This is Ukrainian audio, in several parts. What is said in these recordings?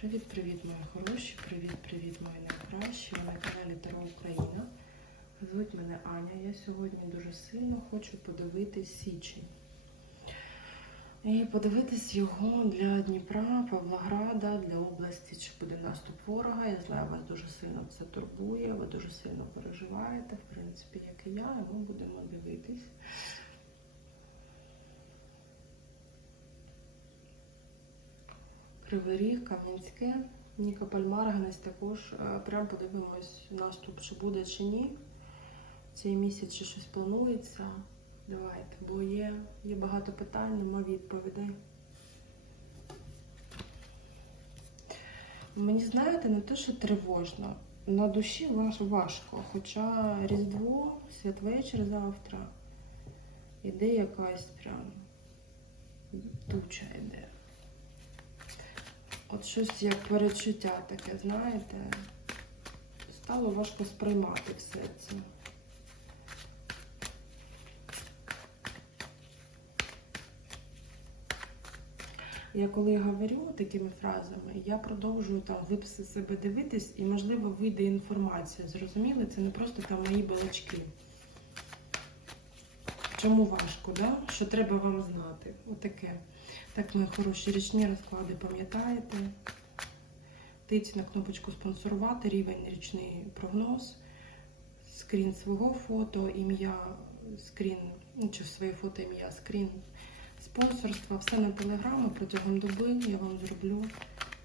Привіт-привіт, мої хороші, привіт-привіт, мої найкращі. Ви на каналі Таро Україна. Звуть мене Аня. Я сьогодні дуже сильно хочу подивитись Січень. І подивитись його для Дніпра, Павлограда, для області, чи буде наступ ворога. Я знаю, вас дуже сильно це турбує, ви дуже сильно переживаєте, в принципі, як і я, і ми будемо дивитись. Кривий Ріг, Кам'янське, Нікополь Марганець також. Е, Прям подивимось наступ, чи буде, чи ні. Цей місяць чи щось планується. Давайте, бо є, є багато питань, нема відповідей. Мені знаєте, не те, що тривожно. На душі важ- важко. Хоча Різдво, святвечір завтра. Іде якась прям туча йде. От щось як перечуття таке, знаєте, стало важко сприймати все це. Я коли говорю такими фразами, я продовжую там виписи себе дивитись і, можливо, вийде інформація. Зрозуміли? Це не просто там мої балачки. Чому важко, да? що треба вам знати? Отаке. Так, мої хороші річні розклади, пам'ятаєте? Тиць на кнопочку спонсорувати, рівень річний прогноз, скрін свого фото, ім'я, скрін, чи своє фото, ім'я, скрін спонсорства, все на телеграми протягом доби я вам зроблю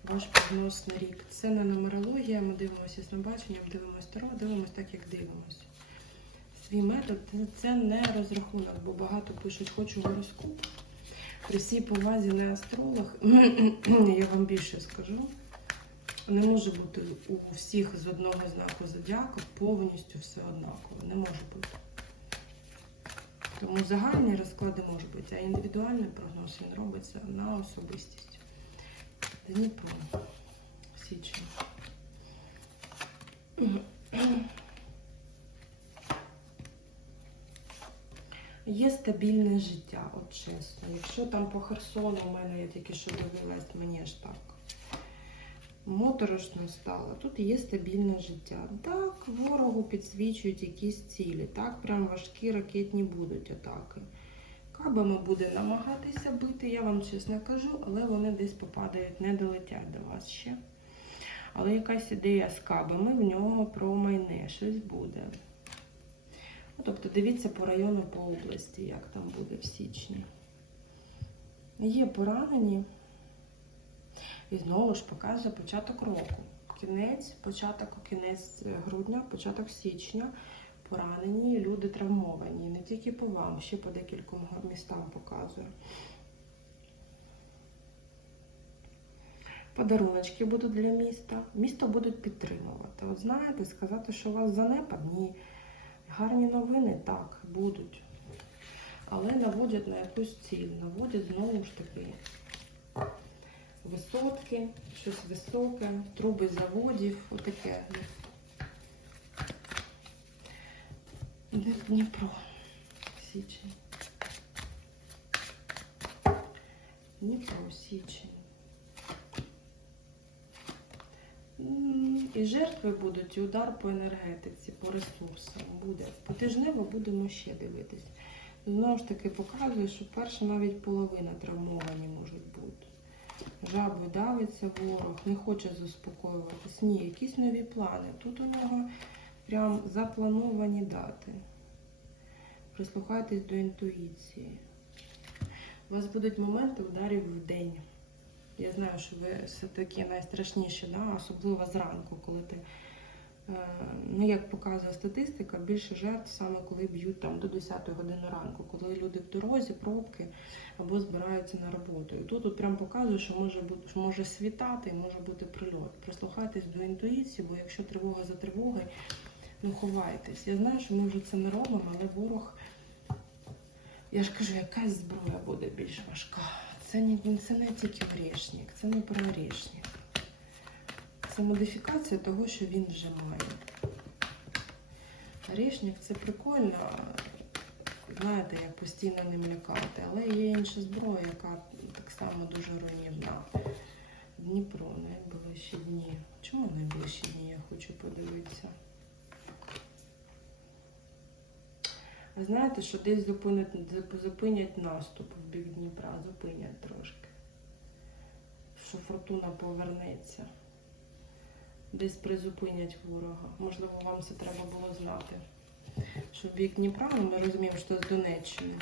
ваш прогноз на рік. Це не нумерологія, ми дивимося з небаченням, дивимося таро, дивимося так, як дивимося. Свій метод це- не розрахунок, бо багато пишуть, хочу гороскоп. При всій повазі не астролог, я вам більше скажу. Не може бути у всіх з одного знаку зодіаку повністю все однаково. Не може бути. Тому загальні розклади можуть бути, а індивідуальний прогноз він робиться на особистість. Дніпро. Січень. Є стабільне життя, от чесно. Якщо там по Херсону у мене я тільки що дивилась, мені ж так моторошно стало. Тут є стабільне життя. Так, ворогу підсвічують якісь цілі. Так, прям важкі ракетні будуть атаки. Кабами буде намагатися бити, я вам чесно кажу, але вони десь попадають, не долетять до вас ще. Але якась ідея з кабами в нього про майне, щось буде. Тобто дивіться по району, по області, як там буде в січні. Є поранені. І знову ж показує початок року. Кінець, початок, кінець грудня, початок січня. Поранені, люди травмовані. Не тільки по вам, ще по декільком містам показує. Подаруночки будуть для міста. Місто будуть підтримувати. От знаєте, сказати, що у вас занепад? Ні. Гарні новини так, будуть. Але наводять на якусь ціль. Наводять знову ж таки висотки, щось високе, труби заводів, отаке. Дніпро, січень. Дніпро, січень. І жертви будуть, і удар по енергетиці, по ресурсам буде. Потижнево будемо ще дивитись. Знову ж таки показує, що перша навіть половина травмовані можуть бути. Жабою давиться ворог, не хоче заспокоюватись. Ні, якісь нові плани. Тут у нього прям заплановані дати. Прислухайтесь до інтуїції. У вас будуть моменти ударів в день. Я знаю, що ви все-таки найстрашніші, да? особливо зранку, коли ти, е, ну як показує статистика, більше жертв саме коли б'ють там до 10 години ранку, коли люди в дорозі, пробки або збираються на роботу. І тут тут прям показує, що може бути що може світати може бути прильот. Прислухайтесь до інтуїції, бо якщо тривога за тривогою, ну ховайтесь. Я знаю, що ми вже це не робимо, але ворог, я ж кажу, якась зброя буде більш важка. Це не, це не тільки грешник, це не про грешник. Це модифікація того, що він вже має. Грешник це прикольно, знаєте, як постійно ним лякати, але є інша зброя, яка так само дуже руйнівна. Дніпро, найближче. Чому найближчі дні я хочу подивитися? А знаєте, що десь зупинять, зупинять наступ в бік Дніпра, зупинять трошки. Що фортуна повернеться. Десь призупинять ворога. Можливо, вам це треба було знати. Що в бік Дніпра, ну ми розуміємо, що з Донеччини.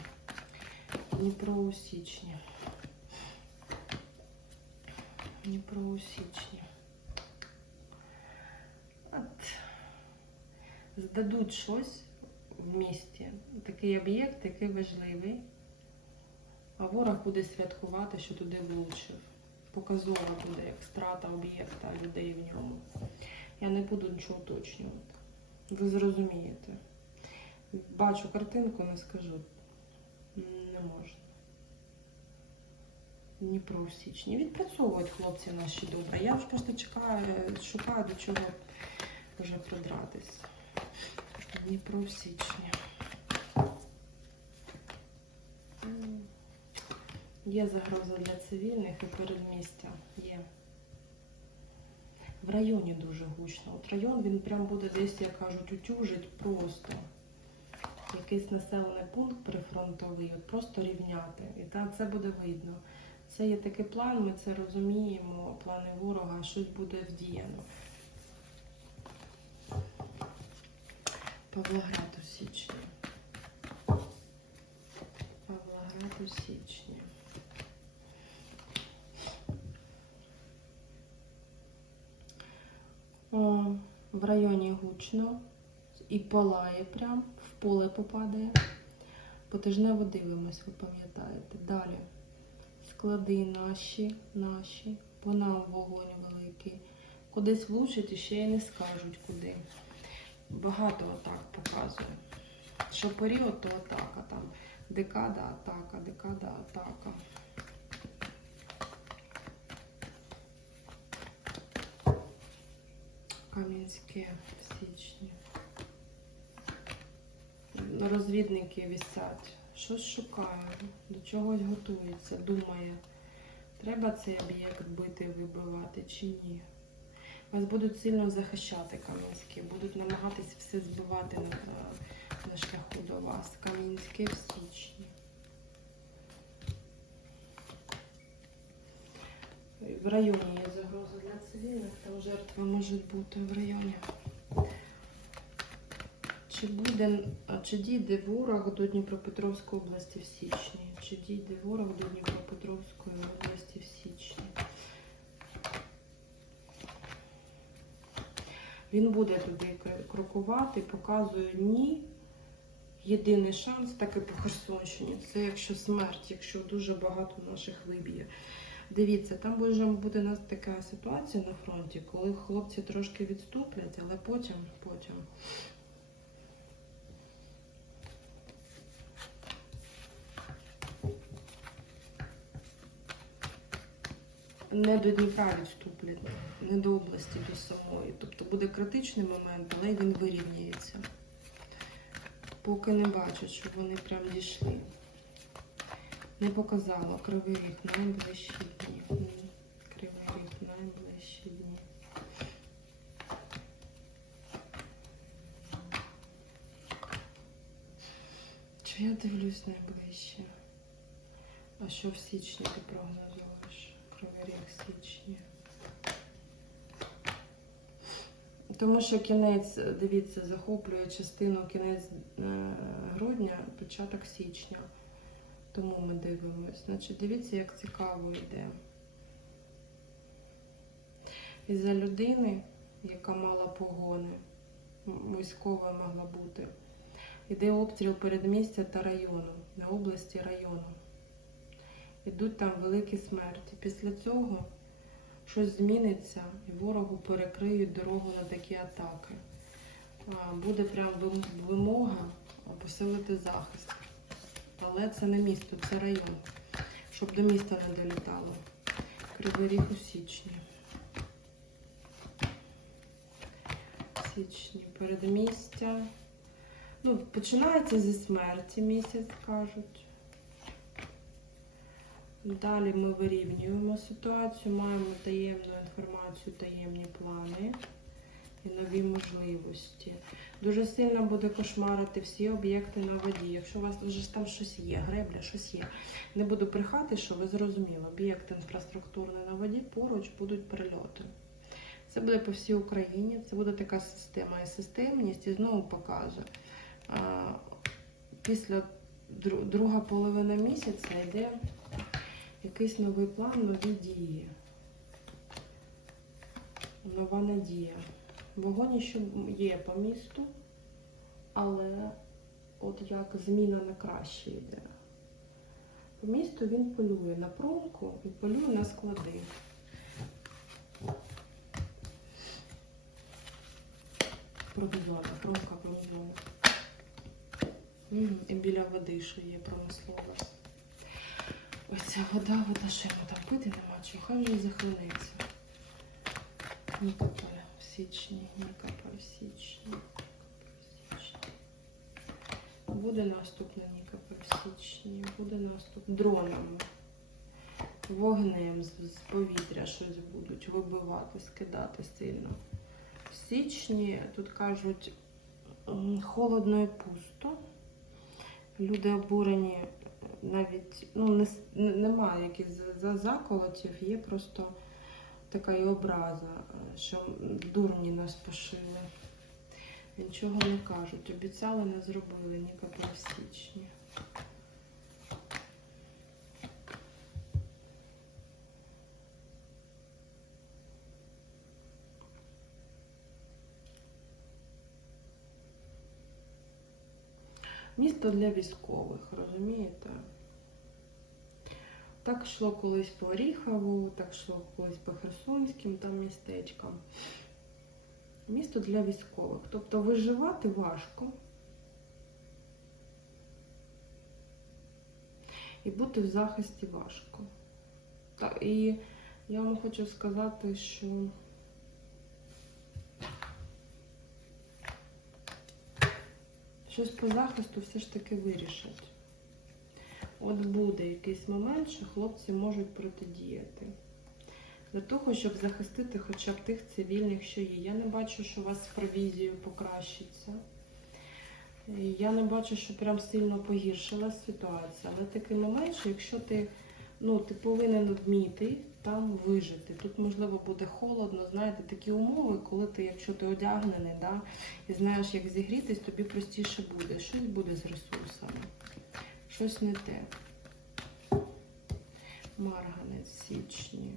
Дніпро у січні. Дніпро у січні. От. Здадуть щось в місті. Такий об'єкт, який важливий. А ворог буде святкувати, що туди влучив. Показова буде, як страта об'єкта людей в ньому. Я не буду нічого уточнювати. Ви зрозумієте. Бачу картинку, не скажу. Не можна. Дніпро у січні. Відпрацьовують хлопці наші добре. Я ж просто чекаю, шукаю до чого вже придратись. Дніпро в січні. Є загроза для цивільних і передмістя. Є. В районі дуже гучно. От район він прям буде десь, як кажуть, утюжить просто. Якийсь населений пункт прифронтовий, от просто рівняти. І та, це буде видно. Це є такий план, ми це розуміємо, плани ворога, щось буде вдіяно. Павлоград у січні. Павлоград у січні. О, в районі гучно і палає прям, в поле попадає. Потижнево дивимось, ви пам'ятаєте. Далі. Склади наші, наші, по нам вогонь великий. Кудись влучить і ще й не скажуть куди. Багато атак показує. Що період, то атака там. Декада атака, декада атака. Кам'янське в січні. Розвідники вісять. Щось шукає, до чогось готується, думає, треба цей об'єкт бити, вибивати чи ні. Вас будуть сильно захищати Кам'янські, будуть намагатись все збивати на, на шляху до вас. Кам'янське в січні. В районі є загроза для цивільних, там жертви можуть бути в районі. Чи буде, чи дійде ворог до Дніпропетровської області в січні? Чи дійде ворог до Дніпропетровської області в січні? Він буде туди крокувати, показує ні. Єдиний шанс, так і по Херсонщині. Це якщо смерть, якщо дуже багато наших виб'є. Дивіться, там може буде у нас така ситуація на фронті, коли хлопці трошки відступлять, але потім, потім. Не до Дніпра відступлять, не до області, до самої. Тобто буде критичний момент, але він вирівняється. Поки не бачать, що вони прям дійшли. Не показала кривий ріг найближчі дні. Кривий ріг найближчі дні. Чи я дивлюсь найближче? А що в січні ти прогнозуєш? Кривий ріг січні. Тому що кінець, дивіться, захоплює частину кінець е, грудня, початок січня. Тому ми дивимось. Значить, дивіться, як цікаво йде. Із-за людини, яка мала погони, військовою могла бути, йде обстріл передмістя та району, не області району. Ідуть там великі смерті. Після цього щось зміниться і ворогу перекриють дорогу на такі атаки. Буде прям вимога посилити захист. Але це не місто, це район. Щоб до міста не долітало. Кривий ріг у січні. Січні, передмістя. Ну, починається зі смерті місяць, кажуть. Далі ми вирівнюємо ситуацію, маємо таємну інформацію, таємні плани і нові можливості. Дуже сильно буде кошмарити всі об'єкти на воді. Якщо у вас вже там щось є, гребля, щось є. Не буду брехати, що ви зрозуміли, об'єкт інфраструктурний на воді поруч будуть прильоти. Це буде по всій Україні, це буде така система і системність, і знову показує. Після друга половина місяця йде якийсь новий план, нові дії. Нова надія. Вогонь ще є по місту, але от як зміна на краще йде. По місту він полює на промку і полює на склади. Промзона, промка промзона. І біля води, що є промислова. Ось ця вода, вода, йому там пити нема, чого, хай вже захлинеться. Нікополь в січні, Нікополь в січні. в січні. Буде наступ на Нікополь в січні, буде наступ дронами, вогнем з, з повітря щось будуть вибивати, скидати сильно. В січні тут кажуть холодно і пусто. Люди обурені навіть ну, не, немає якихось за- за- заколотів, є просто така і образа, е, що дурні нас пошили. Нічого не кажуть. Обіцяли, не зробили ніколи в січні. Місто для військових, розумієте? Так йшло колись по Оріхову, так йшло колись по Херсонським там містечкам. Місто для військових. Тобто виживати важко. І бути в захисті важко. Та, і я вам хочу сказати, що щось по захисту все ж таки вирішать. От буде якийсь момент, що хлопці можуть протидіяти. Для того, щоб захистити хоча б тих цивільних, що є. Я не бачу, що у вас з провізією покращиться. Я не бачу, що прям сильно погіршилась ситуація. Але такий момент, що якщо ти, ну, ти повинен вміти там вижити. Тут, можливо, буде холодно, знаєте, такі умови, коли ти, якщо ти одягнений, да, і знаєш, як зігрітись, тобі простіше буде. Щось буде з ресурсами. Щось не те. Марганець січні.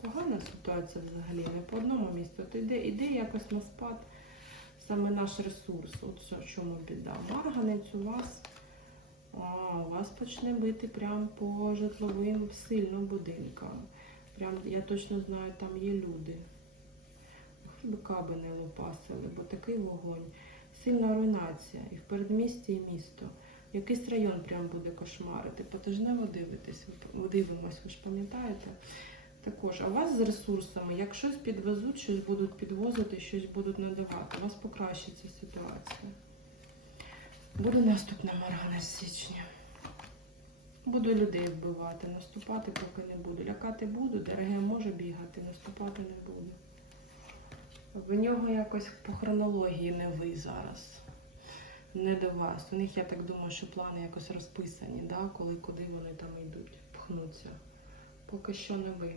Погана ситуація взагалі, не по одному місцю. От іде, іде якось на спад саме наш ресурс. От в чому біда. Марганець у вас, вас почне бити прямо по житловим сильно будинкам. Прям я точно знаю, там є люди. Хоч би каби не лопасили, бо такий вогонь. Сильна руйнація і в передмісті, і місто. Якийсь район прям буде кошмарити. Потижнево дивитесь, дивимось, ви ж пам'ятаєте? Також, а вас з ресурсами, як щось підвезуть, щось будуть підвозити, щось будуть надавати, у вас покращиться ситуація. Буде наступ на з січня. Буду людей вбивати, наступати поки не буду. Лякати буду, ДРГ може бігати, наступати не буду. В нього якось по хронології не ви зараз. Не до вас. У них, я так думаю, що плани якось розписані, да? коли куди вони там йдуть, пхнуться. Поки що не ви.